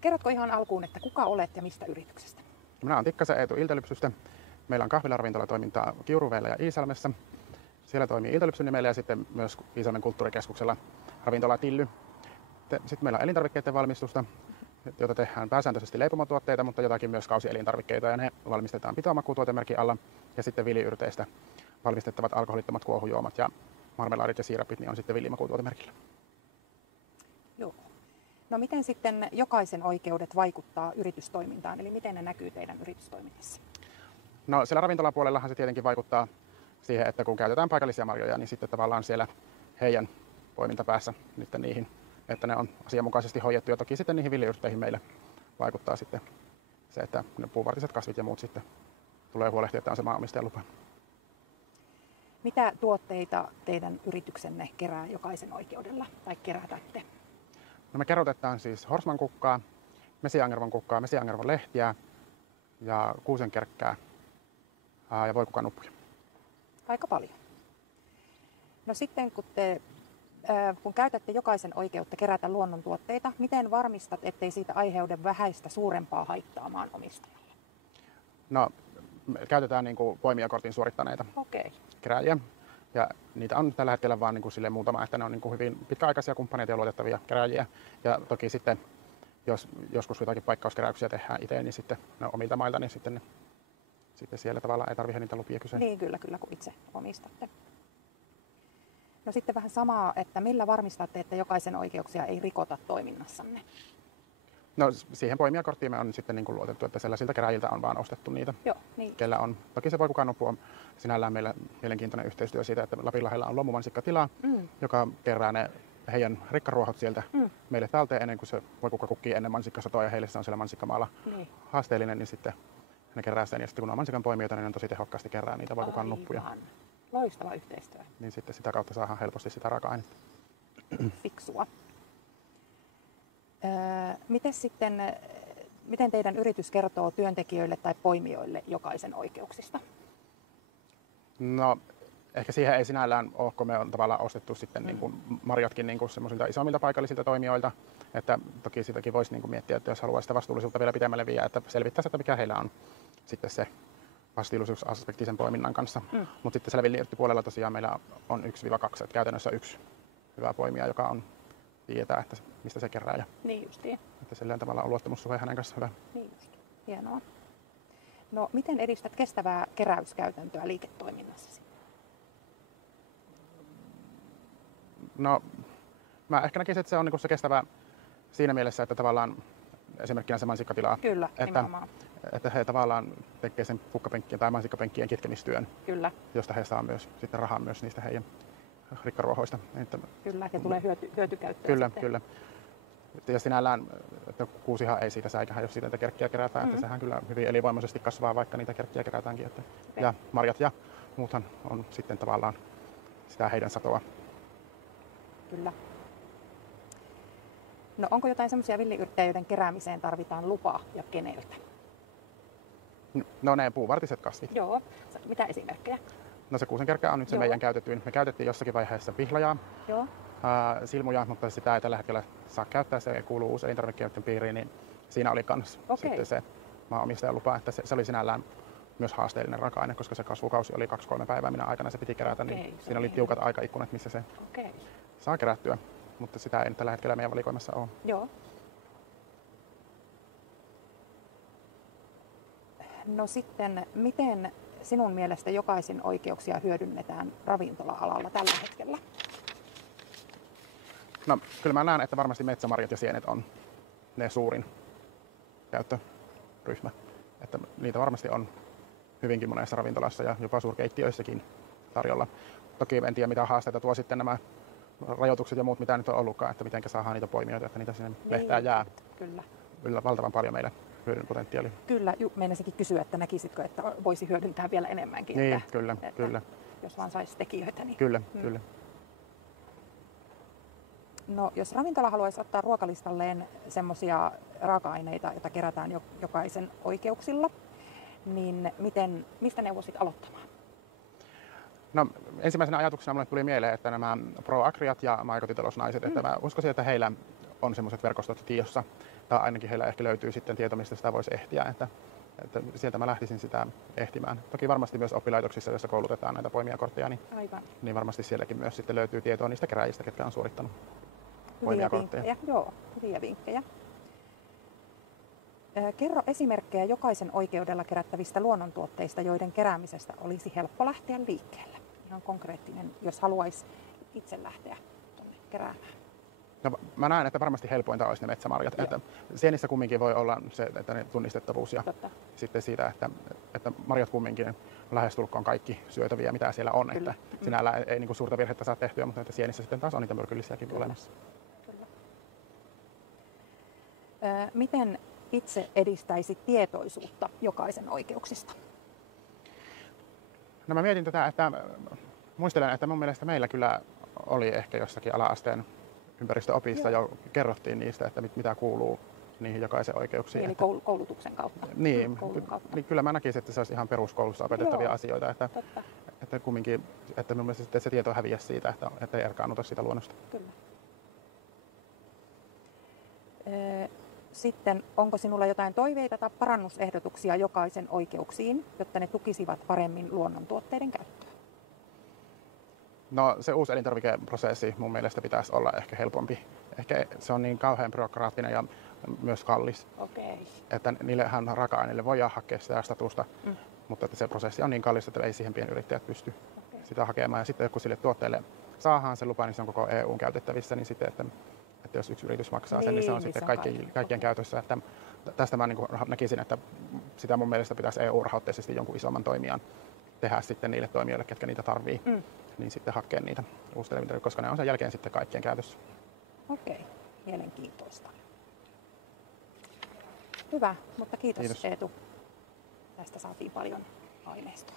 Kerrotko ihan alkuun, että kuka olet ja mistä yrityksestä? Minä olen Tikkasen Eetu Iltalypsystä. Meillä on kahvilaravintolatoimintaa Kiuruvedellä ja Iisalmessa. Siellä toimii Iltalypsyn nimellä ja sitten myös Iisalmen kulttuurikeskuksella ravintola Tilly. Sitten meillä on elintarvikkeiden valmistusta, jota tehdään pääsääntöisesti leipomotuotteita, mutta jotakin myös kausielintarvikkeita, ja ne valmistetaan pitomakuutuotemerkin alla. Ja sitten villiyrteistä valmistettavat alkoholittomat kuohujuomat ja marmelaadit ja siirapit niin on sitten villimakuutuotemerkillä. Joo. No miten sitten jokaisen oikeudet vaikuttaa yritystoimintaan, eli miten ne näkyy teidän yritystoiminnassa? No siellä ravintolapuolellahan se tietenkin vaikuttaa siihen, että kun käytetään paikallisia marjoja, niin sitten tavallaan siellä heidän poimintapäässä nyt niihin, että ne on asianmukaisesti hoidettu, ja toki sitten niihin villiyrtteihin meille vaikuttaa sitten se, että ne puuvartiset kasvit ja muut sitten tulee huolehtia, että on se maanomistajan lupa. Mitä tuotteita teidän yrityksenne kerää jokaisen oikeudella tai kerätätte? No me kerotetaan siis horsman kukkaa, mesiangervon kukkaa, mesiangervon lehtiä ja kuusenkerkkää ja voikukanuppuja. Aika paljon. No sitten kun käytätte jokaisen oikeutta kerätä luonnontuotteita, miten varmistat, ettei siitä aiheudu vähäistä suurempaa haittaa maanomistajalle? No me käytetään niin kuin poimijakortin suorittaneita kerääjiä. Ja niitä on tällä hetkellä vaan niin kuin muutama, että ne on niin kuin hyvin pitkäaikaisia kumppaneita ja luotettavia kerääjiä. Ja toki sitten, jos joskus jotakin paikkauskeräyksiä tehdään itse, niin sitten ne omilta mailta, niin sitten siellä tavallaan ei tarvitse niitä lupia kysyä. Niin kyllä, kun itse omistatte. No sitten vähän samaa, että millä varmistatte, että jokaisen oikeuksia ei rikota toiminnassanne? No siihen poimijakorttiin me on sitten niin kuin luotettu, että sellaisilta kerääjiltä on vaan ostettu niitä. Joo, niin. Kellä on. Toki se voikukanuppu on sinällään meillä mielenkiintoinen yhteistyö siitä, että Lapinlahdella on luomumansikkatila, joka kerää ne heidän rikkaruohot sieltä meille talteen ennen kuin se voikukka kukkii ennen mansikkasatoa, ja heille se on siellä mansikkamaalla haasteellinen, niin sitten ne kerää sen. Ja sitten kun on mansikan poimijoita, niin ne on tosi tehokkaasti kerää niitä voikukannuppuja. Aivan. Loistava yhteistyö. Niin sitten sitä kautta saadaan helposti sitä raaka-ainetta. Fiksua. Miten teidän yritys kertoo työntekijöille tai poimijoille jokaisen oikeuksista? No ehkä siihen ei sinällään ole, kun me on tavallaan ostettu sitten niin kuin marjatkin niin kuin semmoisilta isommilta paikallisilta toimijoilta. Että toki sitäkin voisi niin kuin miettiä, että jos haluaa sitä vastuullisuutta vielä pitemmälle viedä, että selvittäisi, että mikä heillä on sitten se vastuullisuusaspekti sen poiminnan kanssa. Mutta sitten siellä villiyrttipuolella tosiaan meillä on 1-2, että käytännössä yksi hyvä poimija, joka on tietää, että mistä se kerää. Ja niin justiin. että sillä tavalla on luottamussuhde hänen kanssa hyvä. Niin just. Hienoa. No miten edistät kestävää keräyskäytäntöä liiketoiminnassasi? No mä ehkä näkisin, että se on niin kuin se kestävä siinä mielessä, että tavallaan esimerkkinä se mansikkatila, Kyllä, että he tavallaan tekee sen kukkapenkkien tai mansikkapenkkien kitkemistyön, Kyllä. josta he saa myös sitten rahaa myös niistä heidän rikkaruohoista. Että kyllä, ja tulee hyötykäyttöön. Kyllä, sitten. kyllä. Ja sinällään, että kuusihan ei siitä säikähän, jos siitä niitä kerkkiä kerätään, että sehän kyllä hyvin elinvoimaisesti kasvaa, vaikka niitä kerkkiä kerätäänkin. Että ja marjat ja muuthan on sitten tavallaan sitä heidän satoa. Kyllä. No onko jotain semmoisia villiyrttejä, joiden keräämiseen tarvitaan lupa ja keneltä? No ne puuvartiset kasvit. Joo. Mitä esimerkkejä? No se kuusenkerkkä on nyt se meidän käytetyin. Me käytettiin jossakin vaiheessa pihlajaa, silmuja, mutta sitä ei tällä hetkellä saa käyttää. Se kuuluu uusi elintarvikkeiden piiriin, niin siinä oli myös sitten se maanomistajan lupa, että se oli sinällään myös haasteellinen raaka-aine, koska se kasvukausi oli 2-3 päivää, minä aikana se piti kerätä, niin siinä oli tiukat aikaikkunat, missä se saa kerättyä, mutta sitä ei tällä hetkellä meidän valikoimassa ole. Joo. No sitten, miten sinun mielestä jokaisen oikeuksia hyödynnetään ravintola-alalla tällä hetkellä? No kyllä mä näen, että varmasti metsämarjat ja sienet on ne suurin käyttöryhmä. Että niitä varmasti on hyvinkin monessa ravintolassa ja jopa suurkeittiöissäkin tarjolla. Toki en tiedä mitä haasteita tuo sitten nämä rajoitukset ja muut mitä nyt on ollutkaan, että miten saadaan niitä poimijoita, että niitä sinne mehtään jää. Kyllä valtavan paljon meillä hyödyn potentiaalia. Kyllä, meinasinkin kysyä, että näkisitkö, että voisi hyödyntää vielä enemmänkin. Niin, että, kyllä. Jos vaan saisi tekijöitä. Niin. Kyllä. No, jos ravintola haluaisi ottaa ruokalistalleen semmoisia raaka-aineita, joita kerätään jokaisen oikeuksilla, niin mistä neuvosit aloittamaan? No, ensimmäisenä ajatuksena minulle tuli mieleen, että nämä ProAgriat ja maakotitalousnaiset, että mä uskoisin, että heillä on semmoiset verkostot tiedossa, tai ainakin heillä ehkä löytyy sitten tieto, mistä sitä voisi ehtiä, että sieltä mä lähtisin sitä ehtimään. Toki varmasti myös oppilaitoksissa, joissa koulutetaan näitä poimijakortteja, niin varmasti sielläkin myös sitten löytyy tietoa niistä keräjistä, ketkä on suorittanut poimijakortteja. Joo, hyviä vinkkejä. Kerro esimerkkejä jokaisen oikeudella kerättävistä luonnontuotteista, joiden keräämisestä olisi helppo lähteä liikkeelle. Ihan konkreettinen, jos haluaisi itse lähteä tuonne keräämään. No, mä näen, että varmasti helpointa olisi ne metsämarjat. Että sienissä kumminkin voi olla se, että ne tunnistettavuus ja sitten siitä, että marjat kumminkin lähestulkoon kaikki syötäviä, mitä siellä on. Kyllä. Että sinällään ei niin suurta virhettä saa tehtyä, mutta että sienissä sitten taas on niitä myrkyllisiäkin olemassa. Kyllä. Miten itse edistäisi tietoisuutta jokaisen oikeuksista? No mä mietin tätä, että muistelen, että mun mielestä meillä kyllä oli ehkä jossakin ala-asteen ympäristöopissa jo kerrottiin niistä, että mitä kuuluu niihin jokaisen oikeuksiin. Eli koulutuksen kautta. Niin, niin kyllä mä näkisin, että se olisi ihan peruskoulussa opetettavia asioita. Että kumminkin, että mun mielestä se tieto häviäisi siitä, että ei erkaannuta siitä luonnosta. Kyllä. Sitten onko sinulla jotain toiveita tai parannusehdotuksia jokaisen oikeuksiin, jotta ne tukisivat paremmin luonnontuotteiden käyttöä? No se uusi elintarvikeprosessi mun mielestä pitäisi olla ehkä helpompi. Ehkä se on niin kauhean byrokraattinen ja myös kallis, että niillehän raaka-aineille voidaan hakea sitä statusta, mutta että se prosessi on niin kallis, että ei siihen pienyrittäjät pysty sitä hakemaan. Ja sitten kun sille tuotteelle saadaan se lupa, niin se on koko EUn käytettävissä, niin sitten, että jos yksi yritys maksaa sen, niin se on sitten kaikkien käytössä. Että tästä mä niin näkisin, että sitä mun mielestä pitäisi EU-rahoitteisesti jonkun isomman toimijan tehdä sitten niille toimijoille, ketkä niitä tarvii, niin sitten hakea niitä uusia, koska ne on sen jälkeen sitten kaikkien käytössä. Okei, mielenkiintoista. Hyvä, mutta kiitos. Eetu. Tästä saatiin paljon aineistoa.